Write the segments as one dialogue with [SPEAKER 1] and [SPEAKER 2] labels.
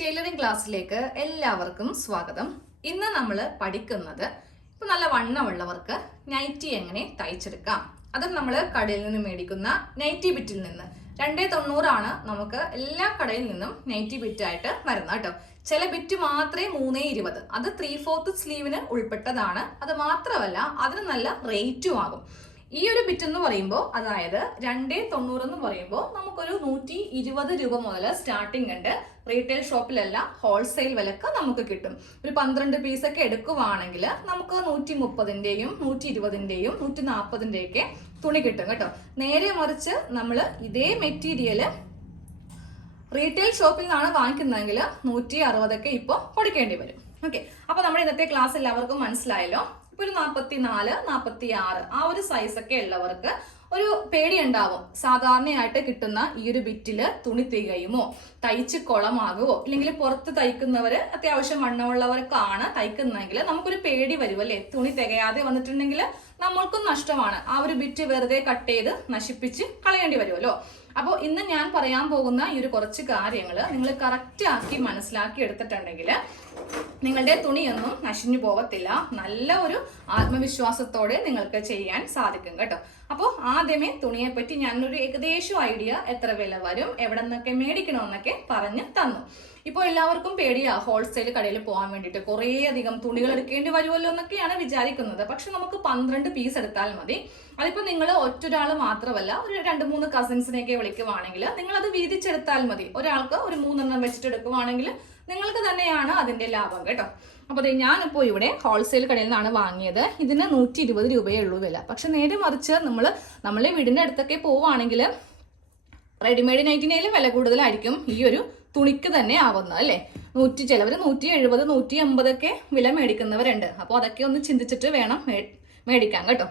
[SPEAKER 1] Tailoring ക്ലാസ്സിലേക്ക് എല്ലാവർക്കും സ്വാഗതം. ഇന്ന് നമ്മൾ പഠിക്കുന്നത് ഇപ്പൊ നല്ല വണ്ണമുള്ളവർക്ക് നൈറ്റി എങ്ങനെ തയ്ച്ചെടുക്കാം? അത് നമ്മൾ കടയിൽ നിന്ന് മേടിക്കുന്ന നൈറ്റി ബിറ്റിൽ നിന്ന്. രണ്ടേ തൊണ്ണൂറാണ് നമുക്ക് എല്ലാ കടയിൽ നിന്നും നൈറ്റി ബിറ്റായിട്ട് വരുന്നത് കേട്ടോ. ചില ബിറ്റ് മാത്രമേ മൂന്നേ ഇരുപത്. അത് ത്രീ ഫോർത്ത് സ്ലീവിന് ഉൾപ്പെട്ടതാണ്. അത് മാത്രമല്ല അതിന് നല്ല റേറ്റും ആകും. ഈ ഒരു ബിറ്റ് എന്ന് പറയുമ്പോൾ അതായത് രണ്ടേ തൊണ്ണൂറ് എന്ന് പറയുമ്പോൾ നമുക്കൊരു നൂറ്റി ഇരുപത് രൂപ മുതൽ സ്റ്റാർട്ടിംഗ് ഉണ്ട്. റീറ്റെയിൽ ഷോപ്പിലെല്ലാം ഹോൾസെയിൽ വിലക്ക് നമുക്ക് കിട്ടും. ഒരു പന്ത്രണ്ട് പീസൊക്കെ എടുക്കുവാണെങ്കിൽ നമുക്ക് നൂറ്റി മുപ്പതിന്റെയും നൂറ്റി ഇരുപതിന്റെയും നൂറ്റി നാൽപ്പതിന്റെയൊക്കെ തുണി കിട്ടും കേട്ടോ. നേരെ മറിച്ച് നമ്മൾ ഇതേ മെറ്റീരിയൽ റീറ്റെയിൽ ഷോപ്പിൽ നിന്നാണ് വാങ്ങിക്കുന്നതെങ്കിൽ നൂറ്റി അറുപതൊക്കെ ഇപ്പോൾ കൊടുക്കേണ്ടി വരും. ഓക്കെ അപ്പോൾ നമ്മുടെ ഇന്നത്തെ ക്ലാസ് എല്ലാവർക്കും മനസ്സിലായല്ലോ. ഒരു നാൽപ്പത്തി നാല് നാൽപ്പത്തി ആറ് ആ ഒരു സൈസ് ഒക്കെ ഉള്ളവർക്ക് ഒരു പേടി ഉണ്ടാവും സാധാരണയായിട്ട് കിട്ടുന്ന ഈ ഒരു ബിറ്റിൽ തുണി തികയുമോ? തയ്ച്ച് കുളമാകുമോ ഇല്ലെങ്കിൽ പുറത്ത് തയ്ക്കുന്നവര് അത്യാവശ്യം വണ്ണമുള്ളവർക്കാണ് തയ്ക്കുന്നതെങ്കിൽ നമുക്കൊരു പേടി വരും അല്ലേ? തുണി തികയാതെ വന്നിട്ടുണ്ടെങ്കിൽ നമ്മൾക്കും നഷ്ടമാണ്. ആ ഒരു ബിറ്റ് വെറുതെ കട്ട് ചെയ്ത് നശിപ്പിച്ച് കളയേണ്ടി വരുമല്ലോ. അപ്പോൾ ഇന്ന് ഞാൻ പറയാൻ പോകുന്ന ഈ ഒരു കുറച്ച് കാര്യങ്ങൾ നിങ്ങൾ കറക്റ്റ് ആക്കി മനസ്സിലാക്കി എടുത്തിട്ടുണ്ടെങ്കിൽ നിങ്ങളുടെ തുണിയൊന്നും നശിഞ്ഞു പോകത്തില്ല നല്ല ഒരു ആത്മവിശ്വാസത്തോടെ നിങ്ങൾക്ക് ചെയ്യാൻ സാധിക്കും കേട്ടോ. അപ്പോൾ ആദ്യമേ തുണിയെ പറ്റി ഞാനൊരു ഏകദേശം ഐഡിയ എത്ര വില വരും എവിടെ നിന്നൊക്കെ മേടിക്കണമെന്നൊക്കെ പറഞ്ഞ് തന്നു. ഇപ്പോൾ എല്ലാവർക്കും പേടിയാ ഹോൾസെയിൽ കടയിൽ പോകാൻ വേണ്ടിയിട്ട്. കുറേയധികം തുണികൾ എടുക്കേണ്ടി വരുമല്ലോ എന്നൊക്കെയാണ് വിചാരിക്കുന്നത്. പക്ഷെ നമുക്ക് പന്ത്രണ്ട് പീസ് എടുത്താൽ മതി. അതിപ്പോൾ നിങ്ങൾ ഒറ്റൊരാൾ മാത്രമല്ല ഒരു രണ്ട് മൂന്ന് കസിൻസിനെയൊക്കെ വിളിക്കുവാണെങ്കിൽ നിങ്ങൾ അത് വീതിച്ചെടുത്താൽ മതി. ഒരാൾക്ക് ഒരു മൂന്നെണ്ണം വെച്ചിട്ട് എടുക്കുവാണെങ്കിൽ നിങ്ങൾക്ക് തന്നെയാണ് അതിന്റെ ലാഭം കേട്ടോ. അപ്പോൾ അതെ ഞാനിപ്പോൾ ഇവിടെ ഹോൾസെയിൽ കടയിൽ നിന്നാണ് വാങ്ങിയത്. ഇതിന് നൂറ്റി ഇരുപത് രൂപയേ ഉള്ളൂ വില. പക്ഷെ നേരെ മറിച്ച് നമ്മൾ നമ്മളെ വീടിന്റെ അടുത്തൊക്കെ പോവുകയാണെങ്കിൽ റെഡിമെയ്ഡ് നൈറ്റിനേലും വില കൂടുതലായിരിക്കും ഈ ഒരു തുണിക്ക് തന്നെ ആവുന്നത് അല്ലേ? നൂറ്റി ചിലവർ നൂറ്റി എഴുപത് നൂറ്റി എൺപതൊക്കെ വില മേടിക്കുന്നവരുണ്ട്. അപ്പോൾ അതൊക്കെ ഒന്ന് ചിന്തിച്ചിട്ട് വേണം മേടിക്കാൻ കേട്ടോ.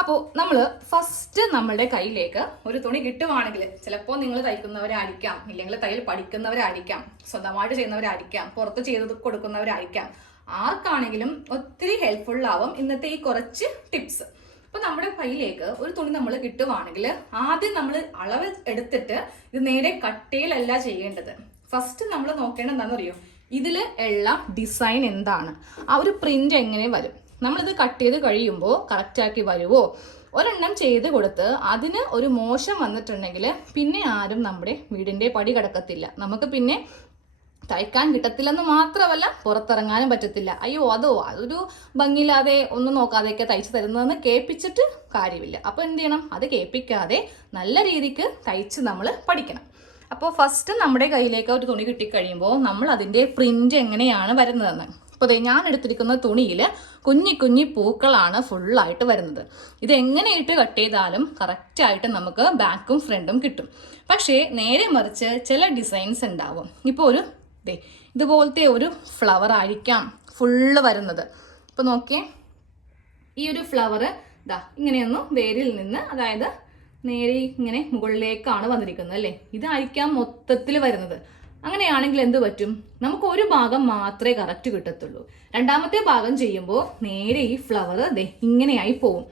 [SPEAKER 1] അപ്പോൾ നമ്മൾ ഫസ്റ്റ് നമ്മളുടെ കയ്യിലേക്ക് ഒരു തുണി കിട്ടുവാണെങ്കിൽ ചിലപ്പോൾ നിങ്ങൾ തയ്ക്കുന്നവരായിരിക്കാം ഇല്ലെങ്കിൽ തയ്യൽ പഠിക്കുന്നവരായിരിക്കാം സ്വന്തമായിട്ട് ചെയ്യുന്നവരായിരിക്കാം പുറത്ത് ചെയ്ത് കൊടുക്കുന്നവരായിരിക്കാം. ആർക്കാണെങ്കിലും ഒത്തിരി ഹെൽപ്ഫുൾ ആവും ഇന്നത്തെ ഈ കുറച്ച് ടിപ്സ് അപ്പോൾ നമ്മുടെ കയ്യിലേക്ക് ഒരു തുണി നമ്മൾ കിട്ടുവാണെങ്കിൽ ആദ്യം നമ്മൾ അളവ് എടുത്തിട്ട് ഇത് നേരെ കട്ടയിലല്ല ചെയ്യേണ്ടത്. ഫസ്റ്റ് നമ്മൾ നോക്കേണ്ടത് എന്താണെന്ന് അറിയോ ഇതിൽ ഉള്ള ഡിസൈൻ എന്താണ്? ആ ഒരു പ്രിന്റ് എങ്ങനെ വരും? നമ്മളിത് കട്ട് ചെയ്ത് കഴിയുമ്പോൾ കറക്റ്റാക്കി വരുമോ ഒരെണ്ണം ചെയ്ത് കൊടുത്ത് അതിന് ഒരു മോശം വന്നിട്ടുണ്ടെങ്കിൽ പിന്നെ ആരും നമ്മുടെ വീടിന്റെ പടി കിടക്കത്തില്ല. നമുക്ക് പിന്നെ തയ്ക്കാൻ കിട്ടത്തില്ലെന്ന് മാത്രമല്ല പുറത്തിറങ്ങാനും പറ്റത്തില്ല. അയ്യോ അതോ? അതൊരു ഭംഗിയില്ലാതെ ഒന്നും നോക്കാതെയൊക്കെ തയ്ച്ചു തരുന്നതെന്ന് കേൾപ്പിച്ചിട്ട് കാര്യമില്ല. അപ്പോൾ എന്ത് ചെയ്യണം? അത് കേൾപ്പിക്കാതെ നല്ല രീതിക്ക് തയ്ച്ച് നമ്മൾ പഠിക്കണം. അപ്പോൾ ഫസ്റ്റ് നമ്മുടെ കയ്യിലേക്ക് ഒരു തുണി കിട്ടിക്കഴിയുമ്പോൾ നമ്മൾ അതിന്റെ പ്രിന്റ് എങ്ങനെയാണ് വരുന്നതെന്ന്. അപ്പോൾ ഞാൻ എടുത്തിരിക്കുന്ന തുണിയിൽ കുഞ്ഞി കുഞ്ഞി പൂക്കളാണ് ഫുള്ളായിട്ട് വരുന്നത്. ഇത് എങ്ങനെ ഇട്ട് കട്ട് ചെയ്താലും കറക്റ്റായിട്ട് നമുക്ക് ബാക്കും ഫ്രണ്ടും കിട്ടും. പക്ഷേ നേരെ മറിച്ച് ചില ഡിസൈൻസ് ഉണ്ടാവും. ഇപ്പോൾ ഒരു ദേ ഇതുപോലത്തെ ഒരു ഫ്ലവർ ആയിരിക്കാം ഫുള്ള് വരുന്നത്. ഇപ്പോൾ നോക്കിയേ. ഈ ഒരു ഫ്ലവർ ഇതാ ഇങ്ങനെയൊന്നും വേരിൽ നിന്ന് അതായത് നേരെ ഇങ്ങനെ മുകളിലേക്കാണ് വന്നിരിക്കുന്നത് അല്ലേ? ഇതായിരിക്കാം മൊത്തത്തിൽ വരുന്നത്. അങ്ങനെയാണെങ്കിൽ എന്ത് പറ്റും? നമുക്ക് ഒരു ഭാഗം മാത്രമേ കറക്റ്റ് കിട്ടത്തുള്ളൂ. രണ്ടാമത്തെ ഭാഗം ചെയ്യുമ്പോൾ നേരെ ഈ ഫ്ലവർ ദേ ഇങ്ങനെയായി പോവും.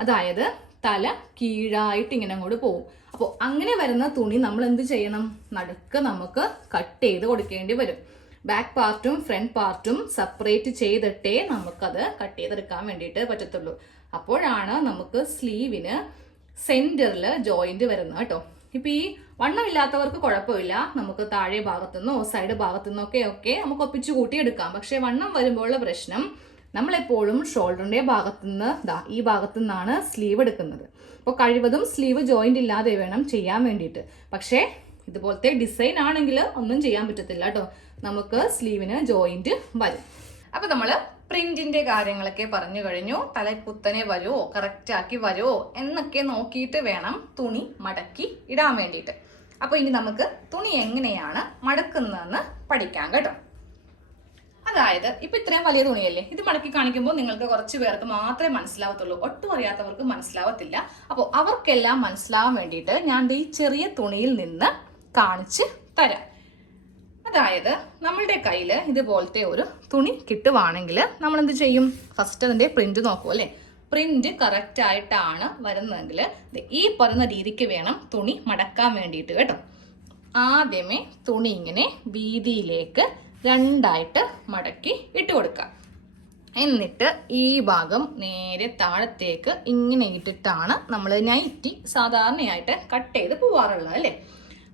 [SPEAKER 1] അതായത് തല കീഴായിട്ട് ഇങ്ങനെ അങ്ങോട്ട് പോവും. അപ്പോൾ അങ്ങനെ വരുന്ന തുണി നമ്മൾ എന്ത് ചെയ്യണം? നടുക്ക് നമുക്ക് കട്ട് ചെയ്ത് കൊടുക്കേണ്ടി വരും. ബാക്ക് പാർട്ടും ഫ്രണ്ട് പാർട്ടും സെപ്പറേറ്റ് ചെയ്തിട്ടേ നമുക്കത് കട്ട് ചെയ്തെടുക്കാൻ വേണ്ടിയിട്ട് പറ്റത്തുള്ളൂ. അപ്പോഴാണ് നമുക്ക് സ്ലീവിന് സെന്ററിൽ ജോയിന്റ് വരുന്നത് കേട്ടോ. ഇപ്പൊ ഈ വണ്ണമില്ലാത്തവർക്ക് കുഴപ്പമില്ല. നമുക്ക് താഴെ ഭാഗത്തുനിന്നോ സൈഡ് ഭാഗത്തുനിന്നോ ഒക്കെ നമുക്ക് ഒപ്പിച്ചു കൂട്ടിയെടുക്കാം. പക്ഷേ വണ്ണം വരുമ്പോഴുള്ള പ്രശ്നം നമ്മളെപ്പോഴും ഷോൾഡറിന്റെ ഭാഗത്തുനിന്ന് ദാ ഈ ഭാഗത്തു നിന്നാണ് സ്ലീവ് എടുക്കുന്നത്. അപ്പോൾ കഴിവതും സ്ലീവ് ജോയിന്റ് ഇല്ലാതെ വേണം ചെയ്യാൻ വേണ്ടിയിട്ട്. പക്ഷേ ഇതുപോലത്തെ ഡിസൈൻ ആണെങ്കിൽ ഒന്നും ചെയ്യാൻ പറ്റത്തില്ല കേട്ടോ. നമുക്ക് സ്ലീവിന് ജോയിന്റ് വരും. അപ്പോൾ നമ്മൾ പ്രിന്റിന്റെ കാര്യങ്ങളൊക്കെ പറഞ്ഞു കഴിഞ്ഞു. തലക്കുത്തനെ വരുമോ കറക്റ്റ് ആക്കി വരുമോ എന്നൊക്കെ നോക്കിയിട്ട് വേണം തുണി മടക്കി ഇടാൻ വേണ്ടിയിട്ട്. അപ്പോൾ ഇനി നമുക്ക് തുണി എങ്ങനെയാണ് മടക്കുന്നതെന്ന് പഠിക്കാം കേട്ടോ. അതായത് ഇപ്പൊ ഇത്രയും വലിയ തുണിയല്ലേ? ഇത് മടക്കി കാണിക്കുമ്പോൾ നിങ്ങൾക്ക് കുറച്ച് പേർക്ക് മാത്രമേ മനസ്സിലാവത്തുള്ളൂ. ഒട്ടും അറിയാത്തവർക്ക് മനസ്സിലാവത്തില്ല. അപ്പോൾ അവർക്കെല്ലാം മനസ്സിലാവാൻ വേണ്ടിയിട്ട് ഞാൻ ഈ ചെറിയ തുണിയിൽ നിന്ന് കാണിച്ച് തരാം. അതായത് നമ്മളുടെ കയ്യിൽ ഇതുപോലത്തെ ഒരു തുണി കിട്ടുവാണെങ്കിൽ നമ്മൾ എന്ത് ചെയ്യും? ഫസ്റ്റ് അതിന്റെ പ്രിന്റ് നോക്കും അല്ലേ? പ്രിന്റ് കറക്റ്റ് ആയിട്ടാണ് വരുന്നതെങ്കിൽ ഈ പറയുന്ന രീതിക്ക് വേണം തുണി മടക്കാൻ വേണ്ടിയിട്ട് കേട്ടോ. ആദ്യമേ തുണി ഇങ്ങനെ വീതിയിലേക്ക് രണ്ടായിട്ട് മടക്കി ഇട്ട് കൊടുക്കുക. എന്നിട്ട് ഈ ഭാഗം നേരെ താഴത്തേക്ക് ഇങ്ങനെ ഇട്ടിട്ടാണ് നമ്മൾ നൈറ്റി സാധാരണയായിട്ട് കട്ട് ചെയ്ത് പോവാറുള്ളത് അല്ലേ?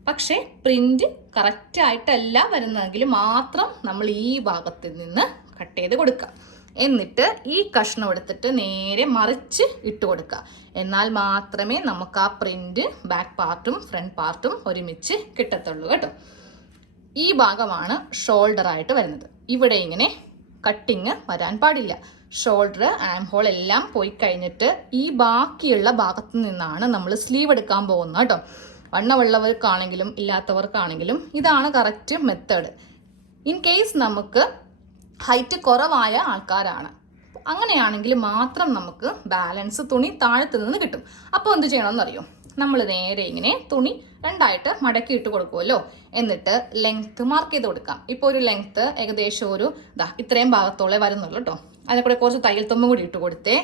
[SPEAKER 1] പക്ഷേ പ്രിന്റ് കറക്റ്റ് ആയിട്ടല്ല വരുന്നതെങ്കിൽ മാത്രം നമ്മൾ ഈ ഭാഗത്ത് നിന്ന് കട്ട് ചെയ്ത് കൊടുക്കുക. എന്നിട്ട് ഈ കഷ്ണം എടുത്തിട്ട് നേരെ മറിച്ച് ഇട്ട് കൊടുക്കുക. എന്നാൽ മാത്രമേ നമുക്ക് ആ പ്രിന്റ് ബാക്ക് പാർട്ടും ഫ്രണ്ട് പാർട്ടും ഒരുമിച്ച് കിട്ടത്തുള്ളൂ കേട്ടോ. ഈ ഭാഗമാണ് ഷോൾഡർ ആയിട്ട് വരുന്നത്. ഇവിടെ ഇങ്ങനെ കട്ടിങ് വരാൻ പാടില്ല. ഷോൾഡർ ആം ഹോൾ എല്ലാം പോയി കഴിഞ്ഞിട്ട് ഈ ബാക്കിയുള്ള ഭാഗത്ത് നിന്നാണ് നമ്മൾ സ്ലീവ് എടുക്കാൻ പോകുന്നത് കേട്ടോ. വണ്ണമുള്ളവർക്കാണെങ്കിലും ഇല്ലാത്തവർക്കാണെങ്കിലും ഇതാണ് കറക്റ്റ് മെത്തേഡ് ഇൻ കേസ് നമുക്ക് ഹൈറ്റ് കുറവായ ആൾക്കാരാണ്. അങ്ങനെയാണെങ്കിൽ മാത്രം നമുക്ക് ബാലൻസ് തുണി താഴത്ത് നിന്ന് കിട്ടും. അപ്പോൾ എന്ത് ചെയ്യണമെന്നറിയോ? നമ്മൾ നേരെ ഇങ്ങനെ തുണി രണ്ടായിട്ട് മടക്കി ഇട്ട് കൊടുക്കുമല്ലോ എന്നിട്ട് ലെങ്ത് മാർക്ക് ചെയ്ത് കൊടുക്കാം. ഇപ്പോൾ ഒരു ലെങ്ത് ഏകദേശം ഒരു ഇതാ ഇത്രയും ഭാഗത്തോളെ വരുന്നുള്ളൂ കേട്ടോ അതിനെ കൂടെ കുറച്ച് തയ്യൽ തുമ്പ് കൂടി ഇട്ട് കൊടുത്തേ.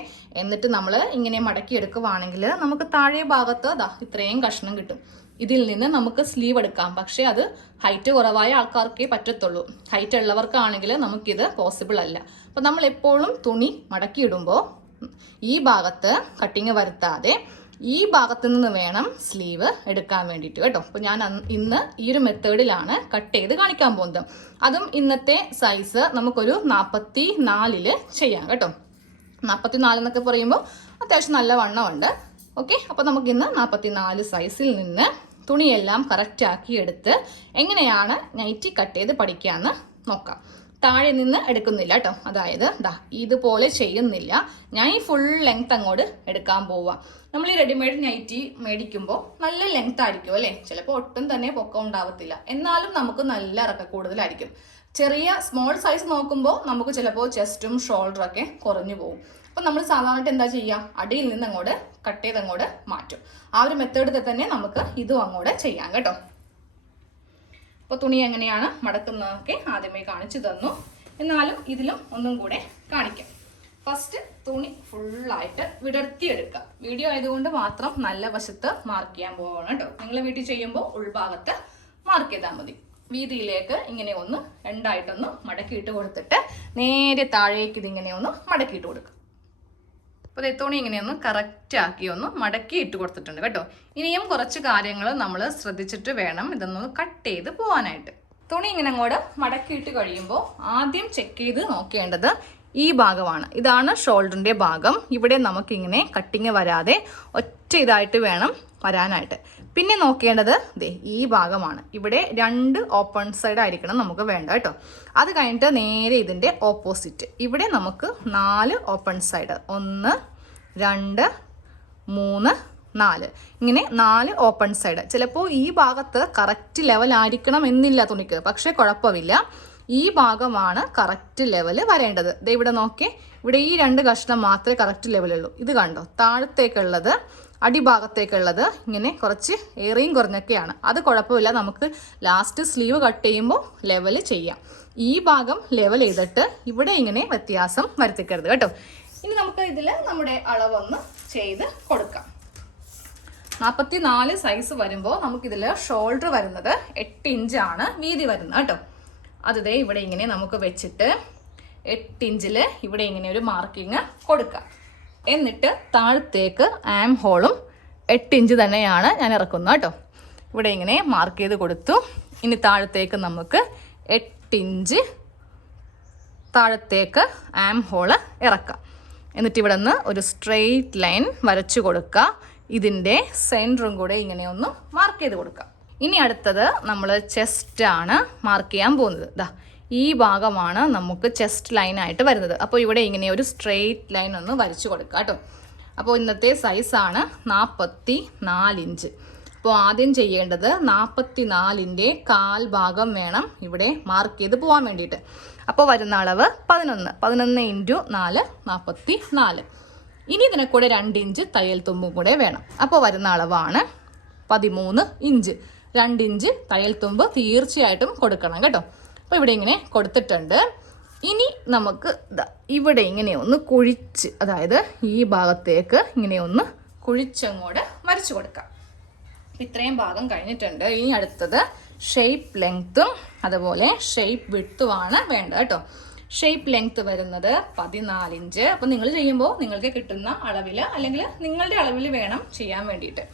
[SPEAKER 1] എന്നിട്ട് നമ്മൾ ഇങ്ങനെ മടക്കി എടുക്കുവാണെങ്കിൽ നമുക്ക് താഴെ ഭാഗത്ത് ഇതാ ഇത്രയും കഷ്ണം കിട്ടും. ഇതിൽ നിന്ന് നമുക്ക് സ്ലീവ് എടുക്കാം. പക്ഷേ അത് ഹൈറ്റ് കുറവായ ആൾക്കാർക്കേ പറ്റത്തുള്ളൂ. ഹൈറ്റ് ഉള്ളവർക്കാണെങ്കിൽ നമുക്കിത് പോസിബിൾ അല്ല. അപ്പം നമ്മൾ എപ്പോഴും തുണി മടക്കിയിടുമ്പോൾ ഈ ഭാഗത്ത് കട്ടിങ് വരുത്താതെ ഈ ഭാഗത്തു നിന്ന് വേണം സ്ലീവ് എടുക്കാൻ വേണ്ടിയിട്ട് കേട്ടോ. അപ്പോൾ ഞാൻ ഇന്ന് ഈ ഒരു മെത്തേഡിലാണ് കട്ട് ചെയ്ത് കാണിക്കാൻ പോകുന്നത്. അതും ഇന്നത്തെ സൈസ് നമുക്കൊരു നാൽപ്പത്തി നാലിൽ ചെയ്യാം കേട്ടോ. നാൽപ്പത്തി നാലെന്നൊക്കെ പറയുമ്പോൾ അത്യാവശ്യം നല്ല വണ്ണമുണ്ട് ഓക്കെ അപ്പോൾ നമുക്കിന്ന് നാൽപ്പത്തി നാല് സൈസിൽ നിന്ന് തുണിയെല്ലാം കറക്റ്റ് ആക്കി എടുത്ത് എങ്ങനെയാണ് നൈറ്റി കട്ട് ചെയ്ത് പഠിക്കാമെന്ന് നോക്കാം. താഴെ നിന്ന് എടുക്കുന്നില്ല കേട്ടോ അതായത് ദാ ഇതുപോലെ ചെയ്യുന്നില്ല. ഞാൻ ഈ ഫുൾ ലെങ്ത് അങ്ങോട്ട് എടുക്കാൻ പോവാം. നമ്മൾ ഈ റെഡിമെയ്ഡ് നൈറ്റി മേടിക്കുമ്പോൾ നല്ല ലെങ്ത് ആയിരിക്കും അല്ലേ? ചിലപ്പോൾ ഒട്ടും തന്നെ പൊക്കം ഉണ്ടാവത്തില്ല. എന്നാലും നമുക്ക് നല്ല ഇറക്ക കൂടുതലായിരിക്കും. ചെറിയ സ്മോൾ സൈസ് നോക്കുമ്പോൾ നമുക്ക് ചിലപ്പോൾ ചെസ്റ്റും ഷോൾഡറും ഒക്കെ കുറഞ്ഞു പോകും. അപ്പം നമ്മൾ സാധാരണ എന്താ ചെയ്യുക അടിയിൽ നിന്ന് അങ്ങോട്ട് കട്ട് ചെയ്ത് അങ്ങോട്ട് മാറ്റും. ആ ഒരു മെത്തേഡിൽ തന്നെ നമുക്ക് ഇതും അങ്ങോട്ട് ചെയ്യാം കേട്ടോ. അപ്പോൾ തുണി എങ്ങനെയാണ് മടക്കുന്നതൊക്കെ ആദ്യമേ കാണിച്ചു തന്നു. എന്നാലും ഇതിലും ഒന്നും കൂടെ കാണിക്കാം. ഫസ്റ്റ് തുണി ഫുള്ളായിട്ട് വിടർത്തിയെടുക്കുക. വീഡിയോ ആയതുകൊണ്ട് മാത്രം നല്ല വശത്ത് മാർക്ക് ചെയ്യാൻ പോവാണ് കേട്ടോ. നിങ്ങൾ വീട്ടിൽ ചെയ്യുമ്പോൾ ഉൾഭാഗത്ത് മാർക്ക് ചെയ്താൽ മതി. വീതിയിലേക്ക് ഇങ്ങനെ ഒന്ന് രണ്ടായിട്ടൊന്ന് മടക്കിയിട്ട് കൊടുത്തിട്ട് നേരെ താഴേക്ക് ഇതിങ്ങനെ ഒന്ന് മടക്കിയിട്ട് കൊടുക്കുക. അപ്പോൾ തുണി ഇങ്ങനെയൊന്ന് കറക്റ്റ് ആക്കി ഒന്ന് മടക്കി ഇട്ട് കൊടുത്തിട്ടുണ്ട് കേട്ടോ. ഇനിയും കുറച്ച് കാര്യങ്ങൾ നമ്മൾ ശ്രദ്ധിച്ചിട്ട് വേണം ഇതൊന്ന് കട്ട് ചെയ്ത് പോകാനായിട്ട് തുണി ഇങ്ങനെ അങ്ങോട്ട് മടക്കിയിട്ട് കഴിയുമ്പോൾ ആദ്യം ചെക്ക് ചെയ്ത് നോക്കേണ്ടത് ഈ ഭാഗമാണ്. ഇതാണ് ഷോൾഡറിന്റെ ഭാഗം. ഇവിടെ നമുക്കിങ്ങനെ കട്ടിങ് വരാതെ ഒറ്റ ഇതായിട്ട് വേണം വരാനായിട്ട്. പിന്നെ നോക്കേണ്ടത് ദേ ഈ ഭാഗമാണ്. ഇവിടെ രണ്ട് ഓപ്പൺ സൈഡ് ആയിരിക്കണം നമുക്ക് വേണ്ട കേട്ടോ. അത് കഴിഞ്ഞിട്ട് നേരെ ഇതിന്റെ ഓപ്പോസിറ്റ് ഇവിടെ നമുക്ക് നാല് ഓപ്പൺ സൈഡ് ഒന്ന് രണ്ട് മൂന്ന് നാല്. ഇങ്ങനെ നാല് ഓപ്പൺ സൈഡ് ചിലപ്പോൾ ഈ ഭാഗത്ത് കറക്റ്റ് ലെവൽ ആയിരിക്കണം എന്നില്ല തുണിക്ക്. പക്ഷേ കുഴപ്പമില്ല. ഈ ഭാഗമാണ് കറക്റ്റ് ലെവൽ വരേണ്ടത്. ദേ ഇവിടെ നോക്കി ഇവിടെ ഈ രണ്ട് കഷ്ണം മാത്രമേ കറക്റ്റ് ലെവലുള്ളൂ ഇത് കണ്ടോ? താഴത്തേക്കുള്ളത് അടിഭാഗത്തേക്കുള്ളത് ഇങ്ങനെ കുറച്ച് ഏറിയും കുറഞ്ഞൊക്കെയാണ്. അത് കുഴപ്പമില്ല. നമുക്ക് ലാസ്റ്റ് സ്ലീവ് കട്ട് ചെയ്യുമ്പോൾ ലെവൽ ചെയ്യാം. ഈ ഭാഗം ലെവൽ ചെയ്തിട്ട് ഇവിടെ ഇങ്ങനെ വ്യത്യാസം വരുത്തിക്കരുത് കേട്ടോ. ഇനി നമുക്ക് ഇതിൽ നമ്മുടെ അളവൊന്ന് ചെയ്ത് കൊടുക്കാം. നാൽപ്പത്തി നാല് സൈസ് വരുമ്പോൾ നമുക്കിതിൽ ഷോൾഡർ വരുന്നത് എട്ട് ഇഞ്ചാണ് വീതി വരുന്നത് കേട്ടോ. അത് ഇവിടെ ഇങ്ങനെ നമുക്ക് വെച്ചിട്ട് എട്ട് ഇഞ്ചിൽ ഇവിടെ ഇങ്ങനെ ഒരു മാർക്കിങ് കൊടുക്കാം. എന്നിട്ട് താഴത്തേക്ക് ആം ഹോളും എട്ട് ഇഞ്ച് തന്നെയാണ് ഞാൻ ഇറക്കുന്നത് കേട്ടോ. ഇവിടെ ഇങ്ങനെ മാർക്ക് ചെയ്ത് കൊടുത്തു. ഇനി താഴത്തേക്ക് നമുക്ക് എട്ട് ഇഞ്ച് താഴത്തേക്ക് ആം ഹോൾ ഇറക്കാം. എന്നിട്ട് ഇവിടെ നിന്ന് ഒരു സ്ട്രെയിറ്റ് ലൈൻ വരച്ചു കൊടുക്കുക ഇതിന്റെ സെന്ററും കൂടെ ഇങ്ങനെ ഒന്ന് മാർക്ക് ചെയ്ത് കൊടുക്കുക ഇനി അടുത്തത് നമ്മൾ ചെസ്റ്റ് ആണ് മാർക്ക് ചെയ്യാൻ പോകുന്നത്. ദാ ഈ ഭാഗമാണ് നമുക്ക് ചെസ്റ്റ് ലൈനായിട്ട് വരുന്നത്. അപ്പോൾ ഇവിടെ ഇങ്ങനെ ഒരു സ്ട്രെയിറ്റ് ലൈൻ ഒന്ന് വരച്ചു കൊടുക്കുക കേട്ടോ. അപ്പോൾ ഇന്നത്തെ സൈസാണ് നാൽപ്പത്തി നാലിഞ്ച് അപ്പോൾ ആദ്യം ചെയ്യേണ്ടത് നാൽപ്പത്തി നാലിന്റെ കാൽ ഭാഗം വേണം ഇവിടെ മാർക്ക് ചെയ്ത് പോകാൻ വേണ്ടിയിട്ട്. അപ്പോൾ വരുന്ന അളവ് പതിനൊന്ന്. പതിനൊന്ന് ഇന്റു നാല് നാൽപ്പത്തി നാല് ഇനി ഇതിനെ കൂടെ രണ്ട് ഇഞ്ച് തയ്യൽ തുമ്പും കൂടെ വേണം. അപ്പോൾ വരുന്ന അളവാണ് പതിമൂന്ന് ഇഞ്ച് രണ്ട് ഇഞ്ച് തയ്യൽ തുമ്പ് തീർച്ചയായിട്ടും കൊടുക്കണം കേട്ടോ. അപ്പോൾ ഇവിടെ ഇങ്ങനെ കൊടുത്തിട്ടുണ്ട്. ഇനി നമുക്ക് ഇവിടെ ഇങ്ങനെ ഒന്ന് കുഴിച്ച് അതായത് ഈ ഭാഗത്തേക്ക് ഇങ്ങനെ ഒന്ന് കുഴിച്ചങ്ങോട്ട് വരച്ചു കൊടുക്കാം. ഇത്രയും ഭാഗം കഴിഞ്ഞിട്ടുണ്ട്. ഇനി അടുത്തത് ഷേപ്പ് ലെങ്ത്തും അതുപോലെ ഷേപ്പ് വിട്ടുമാണ് വേണ്ടത് കേട്ടോ. ഷേപ്പ് ലെങ്ത് വരുന്നത് പതിനാലിഞ്ച്. അപ്പം നിങ്ങൾ ചെയ്യുമ്പോൾ നിങ്ങൾക്ക് കിട്ടുന്ന അളവിൽ അല്ലെങ്കിൽ നിങ്ങളുടെ അളവിൽ വേണം ചെയ്യാൻ വേണ്ടിയിട്ട്.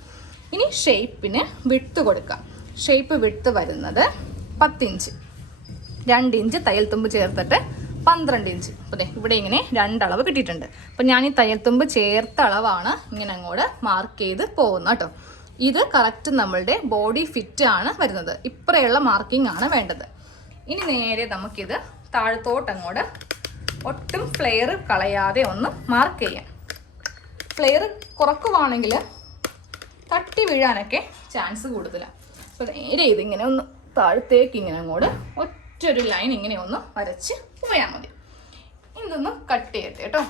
[SPEAKER 1] ഇനി ഷേപ്പിന് വിട്ട് കൊടുക്കാം. ഷേപ്പ് വിട്ട് വരുന്നത് പത്തിഞ്ച്. രണ്ട് ഇഞ്ച് തയ്യൽ തുമ്പ് ചേർത്തിട്ട് പന്ത്രണ്ട് ഇഞ്ച്. അപ്പോൾ ഇവിടെ ഇങ്ങനെ രണ്ടളവ് കിട്ടിയിട്ടുണ്ട്. അപ്പം ഞാൻ ഈ തയ്യൽ തുമ്പ് ചേർത്ത അളവാണ് ഇങ്ങനെ അങ്ങോട്ട് മാർക്ക് ചെയ്ത് പോകുന്നത് കേട്ടോ. ഇത് കറക്റ്റ് നമ്മളുടെ ബോഡി ഫിറ്റ് ആണ് വരുന്നത്. ഇപ്പറയുള്ള മാർക്കിംഗ് ആണ് വേണ്ടത്. ഇനി നേരെ നമുക്കിത് താഴത്തോട്ട് അങ്ങോട്ട് ഒട്ടും ഫ്ലെയർ കളയാതെ ഒന്ന് മാർക്ക് ചെയ്യാം. ഫ്ലെയർ കുറക്കുവാണെങ്കിൽ തട്ടി വീഴാനൊക്കെ ചാൻസ് കൂടുതലാണ് അപ്പോൾ നേരെ ഇതിങ്ങനെ ഒന്ന് താഴത്തേക്ക് ഇങ്ങനെ അങ്ങോട്ട് ഒറ്റൊരു ലൈൻ ഇങ്ങനെ ഒന്ന് വരച്ച് പോയാൽ മതി. ഇതൊന്ന് കട്ട് ചെയ്യട്ടെ കേട്ടോ.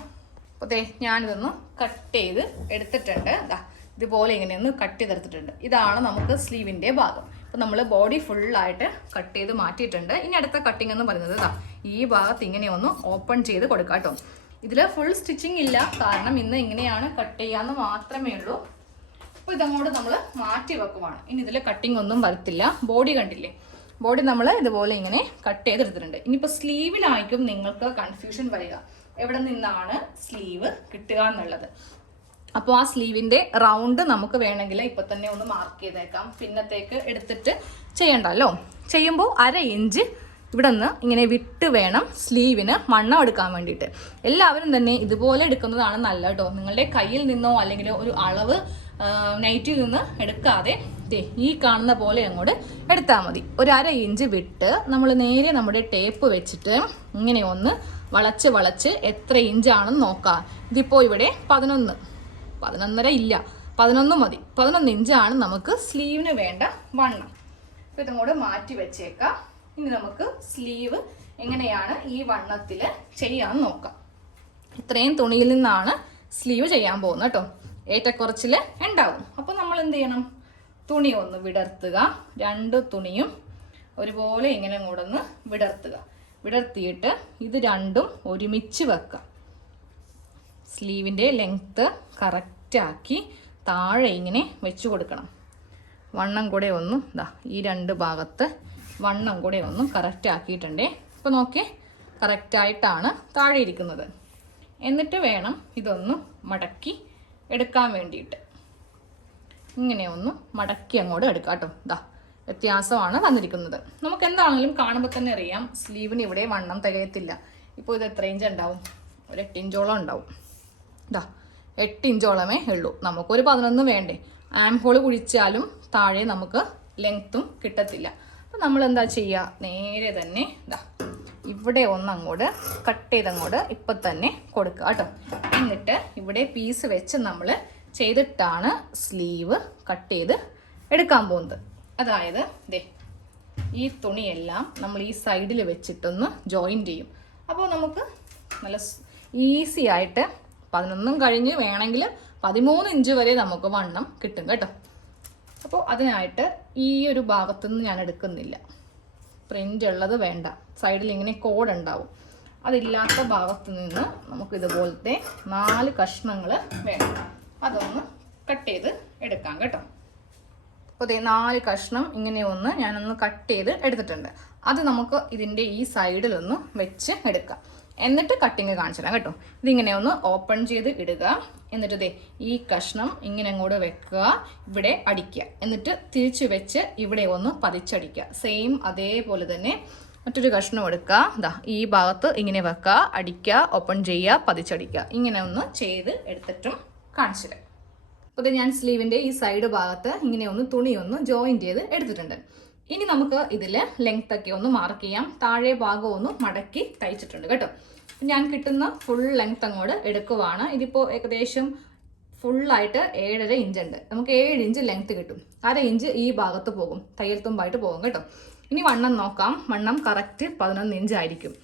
[SPEAKER 1] അപ്പോൾ ദേ ഞാനിതൊന്ന് കട്ട് ചെയ്ത് എടുത്തിട്ടുണ്ട്. ദാ ഇതുപോലെ ഇങ്ങനെ ഒന്ന് കട്ട് ചെയ്തെടുത്തിട്ടുണ്ട്. ഇതാണ് നമുക്ക് സ്ലീവിന്റെ ഭാഗം. അപ്പോൾ നമ്മൾ ബോഡി ഫുള്ളായിട്ട് കട്ട് ചെയ്ത് മാറ്റിയിട്ടുണ്ട്. ഇനി അടുത്ത കട്ടിംഗ് എന്ന് പറയുന്നത് ഇതാ ഈ ഭാഗത്ത് ഇങ്ങനെ ഒന്ന് ഓപ്പൺ ചെയ്ത് കൊടുക്കാം കേട്ടോ ഇതിൽ ഫുൾ സ്റ്റിച്ചിങ് ഇല്ല. കാരണം ഇന്ന് ഇങ്ങനെയാണ് കട്ട് ചെയ്യാമെന്ന് മാത്രമേ ഉള്ളൂ. അപ്പോൾ ഇതങ്ങോട്ട് നമ്മൾ മാറ്റി വെക്കുവാണ്. ഇനി ഇതിൽ കട്ടിംഗ് ഒന്നും വരത്തില്ല. ബോഡി കണ്ടില്ലേ? ബോഡി നമ്മൾ ഇതുപോലെ ഇങ്ങനെ കട്ട് ചെയ്തെടുത്തിട്ടുണ്ട്. ഇനിയിപ്പോൾ സ്ലീവിലായിരിക്കും നിങ്ങൾക്ക് കൺഫ്യൂഷൻ വരിക. എവിടെ നിന്നാണ് സ്ലീവ് കിട്ടുക എന്നുള്ളത്? അപ്പോൾ ആ സ്ലീവിന്റെ റൗണ്ട് നമുക്ക് വേണമെങ്കിൽ ഇപ്പം തന്നെ ഒന്ന് മാർക്ക് ചെയ്തേക്കാം. പിന്നത്തേക്ക് എടുത്തിട്ട് ചെയ്യണ്ടല്ലോ? ചെയ്യുമ്പോൾ അര ഇഞ്ച് ഇവിടെ നിന്ന് ഇങ്ങനെ വിട്ട് വേണം സ്ലീവിന് മണ്ണം എടുക്കാൻ വേണ്ടിയിട്ട്. എല്ലാവരും തന്നെ ഇതുപോലെ എടുക്കുന്നതാണ് നല്ലത് കേട്ടോ. നിങ്ങളുടെ കയ്യിൽ നിന്നോ അല്ലെങ്കിൽ ഒരു അളവ് നൈറ്റിൽ നിന്ന് എടുക്കാതെ ദേ ഈ കാണുന്ന പോലെ അങ്ങോട്ട് എടുത്താൽ മതി. ഒരു അര ഇഞ്ച് വിട്ട് നമ്മൾ നേരെ നമ്മുടെ ടേപ്പ് വെച്ചിട്ട് ഇങ്ങനെ ഒന്ന് വളച്ച് വളച്ച് എത്ര ഇഞ്ചാണെന്ന് നോക്കാം. ഇതിപ്പോൾ ഇവിടെ പതിനൊന്ന്. പതിനൊന്നര ഇല്ല. പതിനൊന്ന് മതി. പതിനൊന്ന് ഇഞ്ചാണ് നമുക്ക് സ്ലീവിന് വേണ്ട വണ്ണം. അപ്പോൾ ഇതും കൂടെ മാറ്റി വെച്ചേക്കാം. ഇനി നമുക്ക് സ്ലീവ് എങ്ങനെയാണ് ഈ വണ്ണത്തിൽ ചെയ്യാൻ നോക്കാം. ഇത്രയും തുണിയിൽ നിന്നാണ് സ്ലീവ് ചെയ്യാൻ പോകുന്നത് കേട്ടോ. ഏറ്റക്കുറച്ചിൽ ഉണ്ടാവും. അപ്പോൾ നമ്മൾ എന്ത് ചെയ്യണം തുണി ഒന്ന് വിടർത്തുക. രണ്ട് തുണിയും ഒരുപോലെ ഇങ്ങനെ കൂടെ ഒന്ന് വിടർത്തുക. വിടർത്തിയിട്ട് ഇത് രണ്ടും ഒരുമിച്ച് വെക്കാം സ്ലീവിന്റെ ലെങ്ത്ത് കറക്റ്റാക്കി താഴെ ഇങ്ങനെ വെച്ച് കൊടുക്കണം. വണ്ണം കൂടെ ഒന്ന് ഇതാ ഈ രണ്ട് ഭാഗത്ത് വണ്ണം കൂടെ ഒന്ന് കറക്റ്റ് ആക്കിയിട്ടുണ്ടേ. അപ്പോൾ നോക്കി കറക്റ്റായിട്ടാണ് താഴെ ഇരിക്കുന്നത്. എന്നിട്ട് വേണം ഇതൊന്ന് മടക്കി എടുക്കാൻ വേണ്ടിയിട്ട്. ഇങ്ങനെ ഒന്ന് മടക്കി അങ്ങോട്ട് എടുക്കാം കേട്ടോ. ഇതാ വ്യത്യാസമാണ് വന്നിരിക്കുന്നത്. നമുക്ക് എന്താണെങ്കിലും കാണുമ്പോൾ തന്നെ അറിയാം സ്ലീവിന് ഇവിടെ വണ്ണം തികയത്തില്ല. ഇപ്പോൾ ഇത് എത്ര ഇഞ്ച് ഉണ്ടാവും? ഒരു എട്ട് ഇഞ്ചോളം ഉണ്ടാവും. ഇതാ എട്ട് ഇഞ്ചോളമേ ഉള്ളൂ. നമുക്കൊരു പതിനൊന്ന് വേണ്ടേ. ആം ഹോൾ കുഴിച്ചാലും താഴെ നമുക്ക് ലെങ്ത്തും കിട്ടത്തില്ല. അപ്പം നമ്മൾ എന്താ ചെയ്യുക നേരെ തന്നെ ഇതാ ഇവിടെ ഒന്ന് അങ്ങോട്ട് കട്ട് ചെയ്തങ്ങോട്ട് ഇപ്പൊ തന്നെ കൊടുക്കുക കേട്ടോ. എന്നിട്ട് ഇവിടെ പീസ് വെച്ച് നമ്മൾ ചെയ്തിട്ടാണ് സ്ലീവ് കട്ട് ചെയ്ത് എടുക്കാൻ പോകുന്നത്. അതായത് ദേ ഈ തുണിയെല്ലാം നമ്മൾ ഈ സൈഡിൽ വെച്ചിട്ടൊന്ന് ജോയിൻ ചെയ്യും. അപ്പോൾ നമുക്ക് നല്ല ഈസി ആയിട്ട് പതിനൊന്നും കഴിഞ്ഞ് വേണമെങ്കിൽ പതിമൂന്ന് ഇഞ്ച് വരെ നമുക്ക് വണ്ണം കിട്ടും കേട്ടോ. അപ്പോൾ അതിനായിട്ട് ഈ ഒരു ഭാഗത്തുനിന്ന് ഞാൻ എടുക്കുന്നില്ല. പ്രിന്റ് ഉള്ളത് വേണ്ട. സൈഡിൽ ഇങ്ങനെ കോഡ് ഉണ്ടാവും. അതില്ലാത്ത ഭാഗത്ത് നിന്ന് നമുക്ക് ഇതുപോലത്തെ നാല് കഷ്ണങ്ങൾ വേണം. അതൊന്ന് കട്ട് ചെയ്ത് എടുക്കാം കേട്ടോ. അപ്പോൾ ഇതേ നാല് കഷ്ണം ഇങ്ങനെ ഒന്ന് ഞാനൊന്ന് കട്ട് ചെയ്ത് എടുത്തിട്ടുണ്ട്. അത് നമുക്ക് ഇതിന്റെ ഈ സൈഡിലൊന്ന് വെച്ച് എടുക്കാം. എന്നിട്ട് കട്ടിങ് കാണിച്ചു തരാം കേട്ടോ. ഇതിങ്ങനെ ഒന്ന് ഓപ്പൺ ചെയ്ത് ഇടുക. എന്നിട്ട് ദേ ഈ കഷ്ണം ഇങ്ങനെ അങ്ങോട്ട് വെക്കുക. ഇവിടെ അടിക്കുക. എന്നിട്ട് തിരിച്ചു വെച്ച് ഇവിടെ ഒന്ന് പതിച്ചടിക്കുക. സെയിം അതേപോലെ തന്നെ മറ്റൊരു കഷ്ണം എടുക്കുക. ഇതാ ഈ ഭാഗത്ത് ഇങ്ങനെ വെക്കുക അടിക്കുക ഓപ്പൺ ചെയ്യുക പതിച്ചടിക്കുക. ഇങ്ങനെ ഒന്ന് ചെയ്ത് എടുത്തിട്ടും കാണിച്ചു തരാം അപ്പോൾ ഞാൻ സ്ലീവിന്റെ ഈ സൈഡ് ഭാഗത്ത് ഇങ്ങനെ ഒന്ന് തുണി ഒന്ന് ജോയിൻ ചെയ്ത് എടുത്തിട്ടുണ്ട്. ഇനി നമുക്ക് ഇതിൽ ലെങ്ത് ഒക്കെ ഒന്ന് മാർക്ക് ചെയ്യാം. താഴെ ഭാഗം ഒന്ന് മടക്കി തയ്ച്ചിട്ടുണ്ട് കേട്ടോ. ഞാൻ കിട്ടുന്ന ഫുൾ ലെങ്ത് അങ്ങോട്ട് എടുക്കുവാണ്. ഇതിപ്പോൾ ഏകദേശം ഫുള്ളായിട്ട് ഏഴര ഇഞ്ച് ഉണ്ട്. നമുക്ക് ഏഴ് ഇഞ്ച് ലെങ്ത് കിട്ടും. അര ഇഞ്ച് ഈ ഭാഗത്ത് പോകും. തയ്യൽ തുമ്പായിട്ട് പോകും കേട്ടോ. ഇനി വണ്ണം നോക്കാം. വണ്ണം കറക്റ്റ് പതിനൊന്ന് ഇഞ്ച് ആയിരിക്കും.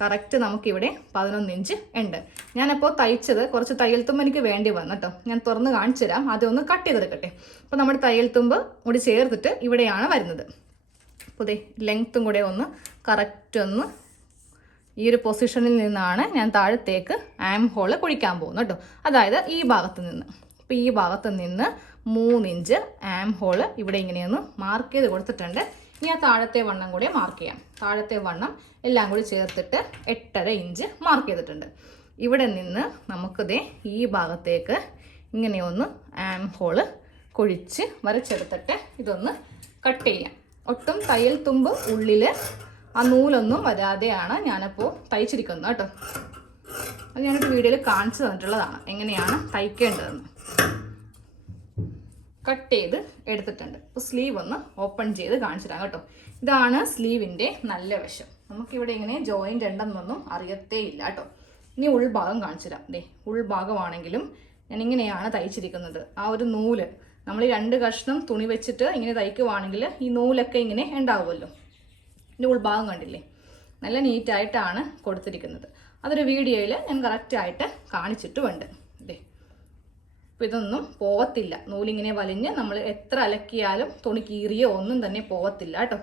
[SPEAKER 1] കറക്റ്റ് നമുക്കിവിടെ പതിനൊന്ന് ഇഞ്ച് ഉണ്ട്. ഞാനപ്പോൾ തയ്ച്ചത് കുറച്ച് തയ്യൽ തുമ്പ് എനിക്ക് വേണ്ടി വന്നു കേട്ടോ ഞാൻ തുറന്ന് കാണിച്ചു തരാം അതൊന്ന് കട്ട് ചെയ്തെടുക്കട്ടെ അപ്പോൾ നമ്മുടെ തയ്യൽ തുമ്പ് കൂടി ചേർത്തിട്ട് ഇവിടെയാണ് വരുന്നത്. അപ്പോൾ ദേ ലെങ്ത്തും കൂടെ ഒന്ന് കറക്റ്റ് ഒന്ന് ഈ ഒരു പൊസിഷനിൽ നിന്നാണ് ഞാൻ താഴത്തേക്ക് ആം ഹോൾ കുഴിക്കാൻ പോകുന്നത് കേട്ടോ അതായത് ഈ ഭാഗത്ത് നിന്ന്. അപ്പോൾ ഈ ഭാഗത്ത് നിന്ന് മൂന്നിഞ്ച് ആം ഹോൾ ഇവിടെ ഇങ്ങനെയൊന്ന് മാർക്ക് ചെയ്ത് കൊടുത്തിട്ടുണ്ട്. ഇനി ആ താഴത്തെ വണ്ണം കൂടി മാർക്ക് ചെയ്യാം. താഴത്തെ വണ്ണം എല്ലാം കൂടി ചേർത്തിട്ട് എട്ടര ഇഞ്ച് മാർക്ക് ചെയ്തിട്ടുണ്ട്. ഇവിടെ നിന്ന് നമുക്കിതേ ഈ ഭാഗത്തേക്ക് ഇങ്ങനെ ഒന്ന് ആം ഹോൾ കുഴിച്ച് വരച്ചെടുത്തിട്ട് ഇതൊന്ന് കട്ട് ചെയ്യാം. ഒട്ടും തയ്യൽ തുമ്പ് ഉള്ളിൽ ആ നൂലൊന്നും വരാതെയാണ് ഞാനപ്പോൾ തയ്ച്ചിരിക്കുന്നത് കേട്ടോ. അത് ഞാനൊരു വീഡിയോയിൽ കാണിച്ചു തന്നിട്ടുള്ളതാണ്. എങ്ങനെയാണ് തയ്ക്കേണ്ടതെന്ന്. കട്ട് ചെയ്ത് എടുത്തിട്ടുണ്ട്. അപ്പോൾ സ്ലീവ് ഒന്ന് ഓപ്പൺ ചെയ്ത് കാണിച്ചു തരാം കേട്ടോ. ഇതാണ് സ്ലീവിന്റെ നല്ല വശം. നമുക്കിവിടെ ഇങ്ങനെ ജോയിന്റ് ഉണ്ടെന്നൊന്നും അറിയത്തേ ഇല്ല കേട്ടോ. ഇനി ഉൾഭാഗം കാണിച്ചു തരാം ദേ ഉൾഭാഗമാണെങ്കിലും ഞാൻ ഇങ്ങനെയാണ് തയ്ച്ചിരിക്കുന്നത്. ആ ഒരു നൂൽ. നമ്മൾ ഈ രണ്ട് കഷ്ണം തുണി വെച്ചിട്ട് ഇങ്ങനെ തയ്ക്കുവാണെങ്കിൽ ഈ നൂലൊക്കെ ഇങ്ങനെ ഉണ്ടാവുമല്ലോ. ഇതിന്റെ ഉൾഭാഗം കണ്ടില്ലേ? നല്ല നീറ്റായിട്ടാണ് കൊടുത്തിരിക്കുന്നത്. അതൊരു വീഡിയോയിൽ ഞാൻ കറക്റ്റായിട്ട് കാണിച്ചിട്ടുമുണ്ട്. അപ്പോൾ ഇതൊന്നും പോകത്തില്ല നൂലിങ്ങനെ വലിഞ്ഞ് നമ്മൾ എത്ര അലക്കിയാലും തുണി കീറിയോ ഒന്നും തന്നെ പോകത്തില്ല കേട്ടോ.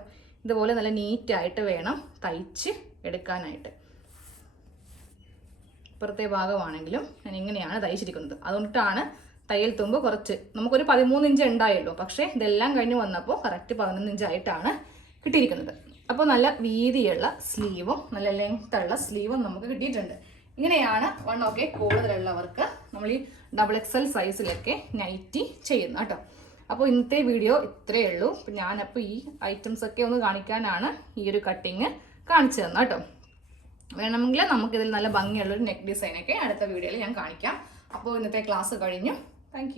[SPEAKER 1] ഇതുപോലെ നല്ല നീറ്റായിട്ട് വേണം തയ്ച്ച് എടുക്കാനായിട്ട്. ഇപ്പുറത്തെ ഭാഗമാണെങ്കിലും ഞാൻ ഇങ്ങനെയാണ് തയ്ച്ചിരിക്കുന്നത്. അതുകൊണ്ടിട്ടാണ് തയ്യൽ തുമ്പ് കുറച്ച്. നമുക്കൊരു പതിമൂന്ന് ഇഞ്ച് ഉണ്ടായല്ലോ പക്ഷേ ഇതെല്ലാം കഴിഞ്ഞ് വന്നപ്പോൾ കറക്റ്റ് പതിനൊന്ന് ഇഞ്ചായിട്ടാണ് കിട്ടിയിരിക്കുന്നത്. അപ്പോൾ നല്ല വീതിയുള്ള സ്ലീവും നല്ല ലെങ്ത്തുള്ള സ്ലീവും നമുക്ക് കിട്ടിയിട്ടുണ്ട്. ഇങ്ങനെയാണ് വണ്ണമൊക്കെ കൂടുതലുള്ളവർക്ക് നമ്മൾ ഈ ഡബിൾ എക്സൽ സൈസിലൊക്കെ നൈറ്റി ചെയ്യുന്നു കേട്ടോ. അപ്പോൾ ഇന്നത്തെ വീഡിയോ ഇത്രയേ ഉള്ളൂ. ഞാനപ്പോൾ ഈ ഐറ്റംസ് ഒക്കെ ഒന്ന് കാണിക്കാനാണ് ഈ ഒരു കട്ടിങ് കാണിച്ചു തന്നെ കേട്ടോ. വേണമെങ്കിൽ നമുക്കിതിൽ നല്ല ഭംഗിയുള്ളൊരു നെക്ക് ഡിസൈനൊക്കെ അടുത്ത വീഡിയോയിൽ ഞാൻ കാണിക്കാം. അപ്പോൾ ഇന്നത്തെ ക്ലാസ് കഴിഞ്ഞു. താങ്ക്